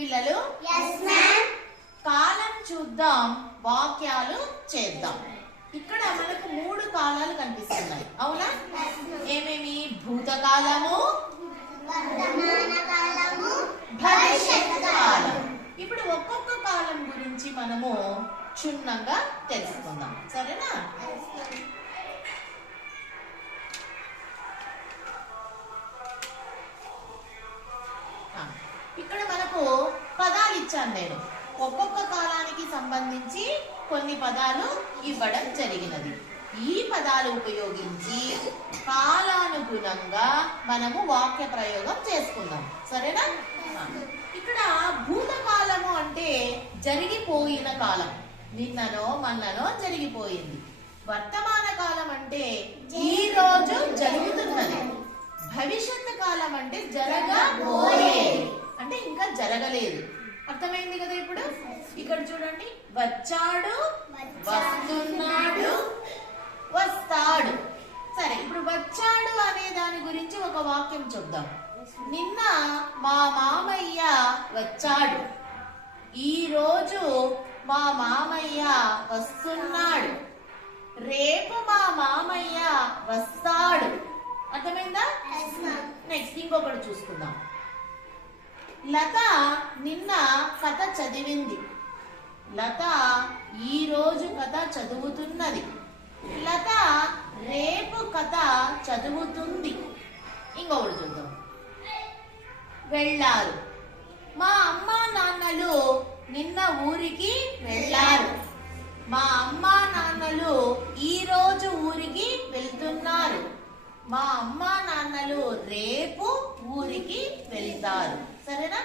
పిల్లలు కాలం చూద్దాం, వాక్యాలు చేద్దాం. ఇక్కడ మనకు 3 కాలాలు కనిపిస్తున్నాయి, అవునా? ఏమేమి? భూతకాలము, భవిష్యత్ కాలం. ఇప్పుడు ఒక్కొక్క కాలం గురించి మనము క్షుణ్ణంగా తెలుసుకుందాం, సరేనా? ఇక్కడ మనకు పదాలు ఇచ్చాను నేను. ఒక్కొక్క కాలానికి సంబంధించి కొన్ని పదాలు ఇవ్వడం జరిగినది. ఈ పదాలు ఉపయోగించి కాలానుగుణంగా మనము వాక్య ప్రయోగం చేసుకుందాం, సరేనా? ఇక్కడ భూతకాలము అంటే జరిగిపోయిన కాలం, నిన్ననో మొన్ననో జరిగిపోయింది. వర్తమాన కాలం అంటే ఈ రోజు జరుగుతున్నది. భవిష్యత్తు కాలం అంటే జరగబోయేది, అంటే ఇంకా జరగలేదు. అర్థమైంది కదా? ఇప్పుడు ఇక్కడ చూడండి, వచ్చాడు, వస్తున్నాడు, వస్తాడు. సరే, ఇప్పుడు వచ్చాడు అనే దాని గురించి ఒక వాక్యం చూద్దాం. నిన్న మా మామయ్య వచ్చాడు, ఈ రోజు మా మామయ్య వస్తున్నాడు, రేపు మా మామయ్య వస్తాడు. అర్థమైందా? నెక్స్ట్ ఇంకొకటి చూసుకుందాం. లత నిన్న కథ చదివింది, లత ఈ రోజు కథ చదువుతున్నది, లత రేపు కథ చదువుతుంది. ఇంకొకటి చూద్దాం. వెళ్ళారు, మా అమ్మా నాన్నలు నిన్న ఊరికి వెళ్ళారు, మా అమ్మా నాన్నలు ఈ రోజు ఊరికి వెళ్తున్నారు, మా అమ్మా నాన్నలు రేపు ఊరికి వెళ్తారు. సరేనా?